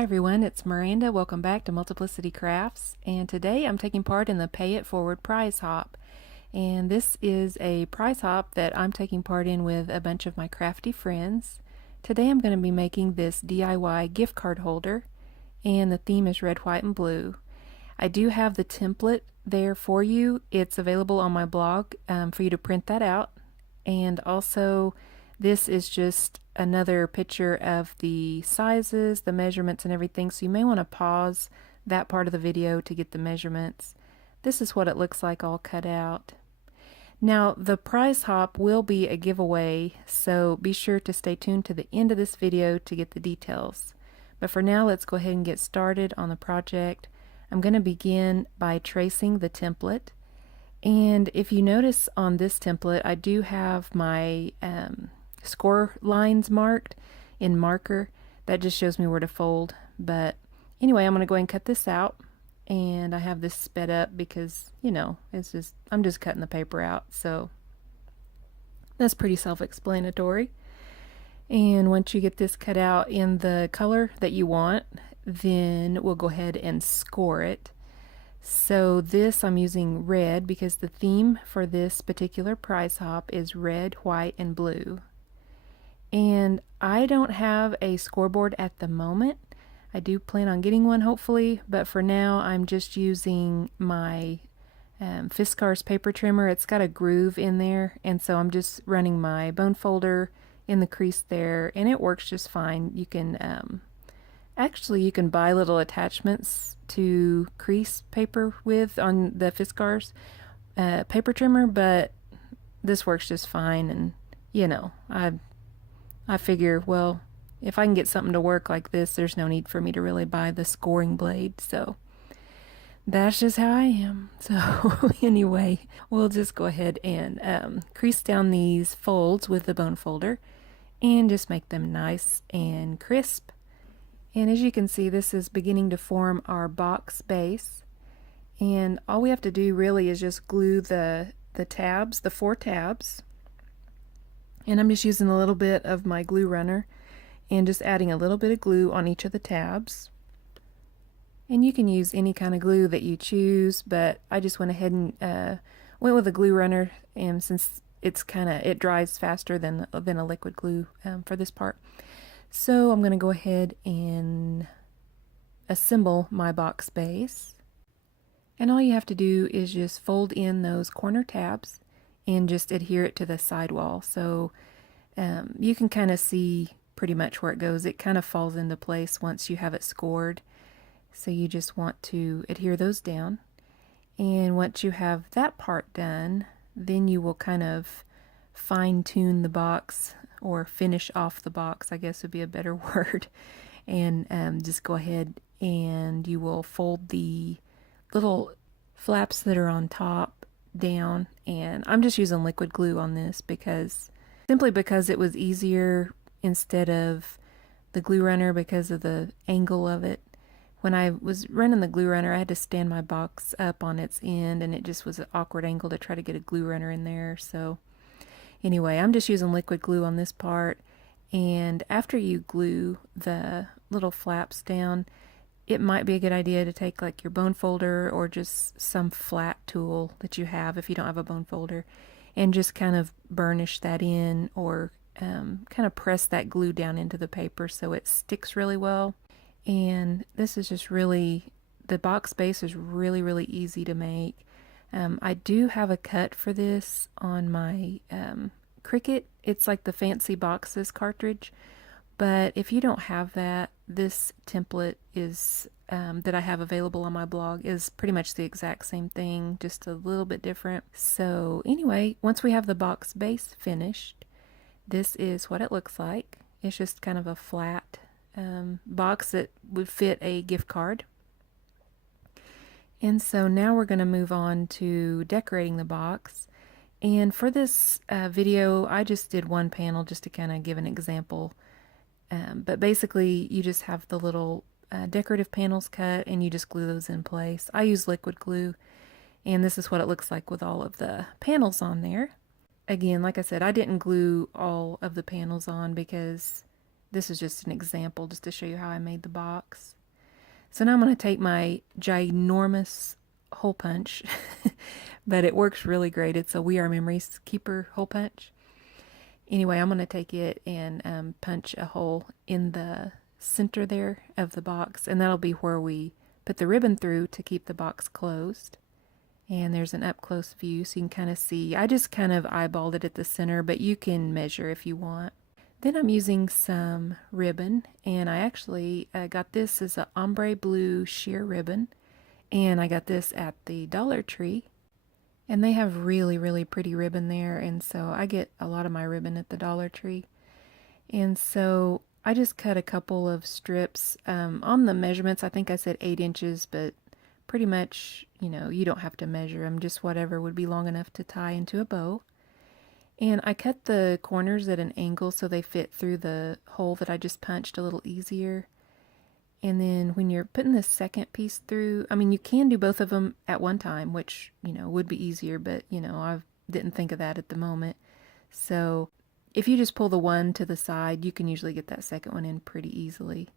Hi everyone, it's Miranda. Welcome back to Multiplicity Crafts, and today I'm taking part in the Pay It Forward prize hop. And this is a prize hop that I'm taking part in with a bunch of my crafty friends. Today I'm going to be making this DIY gift card holder, and the theme is red, white, and blue. I do have the template there for you. It's available on my blog for you to print that out. And also, this is just another picture of the sizes, the measurements, and everything, so you may want to pause that part of the video to get the measurements. This is what it looks like all cut out. Now, the prize hop will be a giveaway, so be sure to stay tuned to the end of this video to get the details. But for now, let's go ahead and get started on the project. I'm going to begin by tracing the template. And if you notice on this template, I do have my score lines marked in marker. That just shows me where to fold. But anyway, I'm going to go ahead and cut this out. And I have this sped up because, you know, I'm just cutting the paper out. So that's pretty self-explanatory. And once you get this cut out in the color that you want, then we'll go ahead and score it. So this I'm using red because the theme for this particular prize hop is red, white, and blue. And I don't have a scoreboard at the moment. I do plan on getting one hopefully, but for now I'm just using my Fiskars paper trimmer. It's got a groove in there, and so I'm just running my bone folder in the crease there, and it works just fine. You can actually you can buy little attachments to crease paper with on the Fiskars paper trimmer, but this works just fine. And you know, I figure, well, if I can get something to work like this, there's no need for me to really buy the scoring blade. So that's just how I am. So anyway, we'll just go ahead and crease down these folds with the bone folder and just make them nice and crisp. And as you can see, this is beginning to form our box base. And all we have to do really is just glue the tabs, the 4 tabs. And I'm just using a little bit of my glue runner and just adding a little bit of glue on each of the tabs. And you can use any kind of glue that you choose, but I just went ahead and went with a glue runner, and since it dries faster than a liquid glue for this part. So I'm going to go ahead and assemble my box base. And all you have to do is just fold in those corner tabs and just adhere it to the sidewall. So you can kind of see pretty much where it goes. It kind of falls into place once you have it scored. So you just want to adhere those down. And once you have that part done, then you will kind of fine-tune the box, or finish off the box, I guess would be a better word. And just go ahead and you will fold the little flaps that are on top down. And I'm just using liquid glue on this simply because it was easier instead of the glue runner because of the angle of it. When I was running the glue runner, I had to stand my box up on its end, and it just was an awkward angle to try to get a glue runner in there. So anyway, I'm just using liquid glue on this part. And after you glue the little flaps down, it might be a good idea to take like your bone folder or just some flat tool that you have if you don't have a bone folder, and just kind of burnish that in, or kind of press that glue down into the paper so it sticks really well. And this is just really, the box base is really, really easy to make. I do have a cut for this on my Cricut. It's like the Fancy Boxes cartridge, but if you don't have that, this template is that I have available on my blog is pretty much the exact same thing, just a little bit different. So anyway, once we have the box base finished, this is what it looks like. It's just kind of a flat box that would fit a gift card. And so now we're going to move on to decorating the box. And for this video, I just did one panel just to kind of give an example. But basically, you just have the little decorative panels cut, and you just glue those in place. I use liquid glue, and this is what it looks like with all of the panels on there. Again, like I said, I didn't glue all of the panels on because this is just an example just to show you how I made the box. So now I'm going to take my ginormous hole punch, but it works really great. It's a We Are Memories Keeper hole punch. Anyway, I'm going to take it and punch a hole in the center there of the box, and that'll be where we put the ribbon through to keep the box closed. And there's an up close view so you can kind of see. I just kind of eyeballed it at the center, but you can measure if you want. Then I'm using some ribbon, and I actually got this as an ombre blue sheer ribbon, and I got this at the Dollar Tree. And they have really, really pretty ribbon there, and so I get a lot of my ribbon at the Dollar Tree. And so I just cut a couple of strips. On the measurements, I think I said 8 inches, but pretty much, you don't have to measure them, just whatever would be long enough to tie into a bow. And I cut the corners at an angle so they fit through the hole that I just punched a little easier. And then when you're putting the second piece through, I mean, you can do both of them at one time, which, would be easier, but, I didn't think of that at the moment. So if you just pull the one to the side, you can usually get that second one in pretty easily.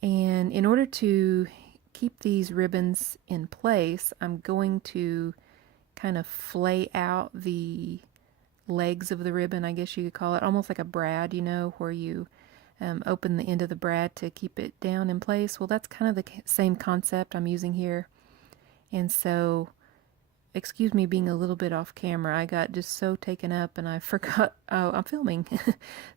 And in order to keep these ribbons in place, I'm going to kind of flay out the legs of the ribbon, I guess you could call it, almost like a brad, where you open the end of the brad to keep it down in place. Well, that's kind of the same concept I'm using here. And so, excuse me being a little bit off camera, I got just so taken up and I forgot, oh, I'm filming.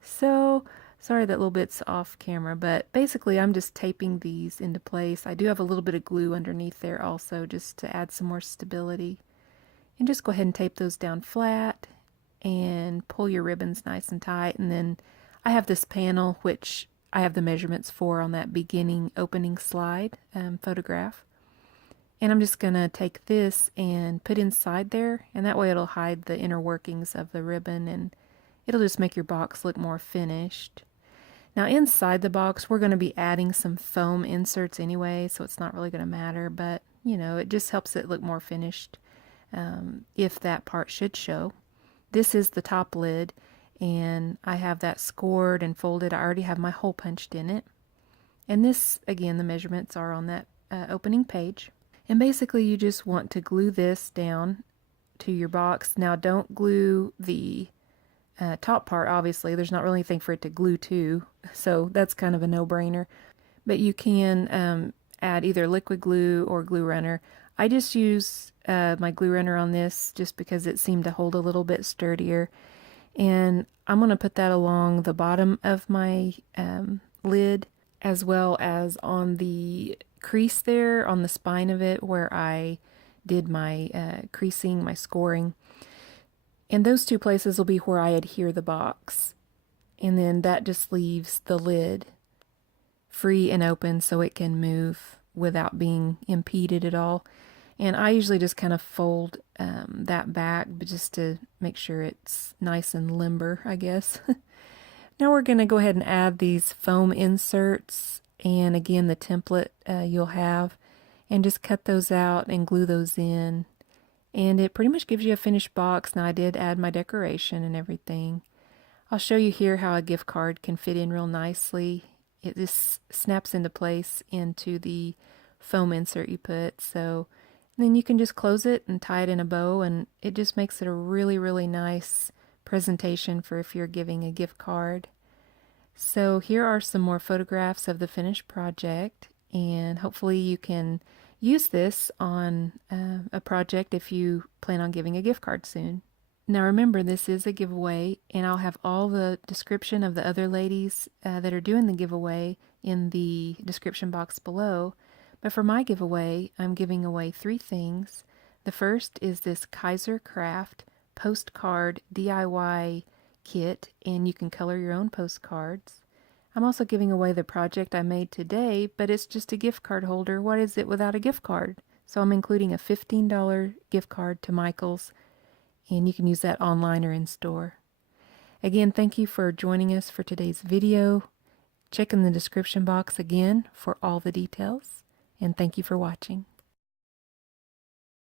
So, sorry that little bit's off camera, but basically I'm just taping these into place. I do have a little bit of glue underneath there also, just to add some more stability. And just go ahead and tape those down flat and pull your ribbons nice and tight. And then I have this panel, which I have the measurements for on that beginning opening slide photograph. And I'm just going to take this and put inside there, and that way it'll hide the inner workings of the ribbon, and it'll just make your box look more finished. Now inside the box, we're going to be adding some foam inserts anyway, so it's not really going to matter, but it just helps it look more finished if that part should show. This is the top lid, and I have that scored and folded. I already have my hole punched in it. And this, again, the measurements are on that opening page. And basically you just want to glue this down to your box. Now don't glue the top part, obviously. There's not really anything for it to glue to, so that's kind of a no-brainer. But you can add either liquid glue or glue runner. I just use my glue runner on this just because it seemed to hold a little bit sturdier. And I'm going to put that along the bottom of my lid, as well as on the crease there on the spine of it where I did my creasing, my scoring. And those two places will be where I adhere the box. And then that just leaves the lid free and open so it can move without being impeded at all. And I usually just kind of fold that back just to make sure it's nice and limber, I guess. Now we're going to go ahead and add these foam inserts, and again the template you'll have, and just cut those out and glue those in. And it pretty much gives you a finished box. Now I did add my decoration and everything. I'll show you here how a gift card can fit in real nicely. It just snaps into place into the foam insert you put. So then you can just close it and tie it in a bow, and it just makes it a really, really nice presentation for if you're giving a gift card. So here are some more photographs of the finished project, and hopefully you can use this on a project if you plan on giving a gift card soon. Now remember, this is a giveaway, and I'll have all the description of the other ladies that are doing the giveaway in the description box below. But for my giveaway, I'm giving away 3 things. The first is this Kaiser Craft postcard DIY kit, and you can color your own postcards. I'm also giving away the project I made today, but it's just a gift card holder. What is it without a gift card? So I'm including a $15 gift card to Michael's, and you can use that online or in store. Again, thank you for joining us for today's video. Check in the description box again for all the details. And thank you for watching.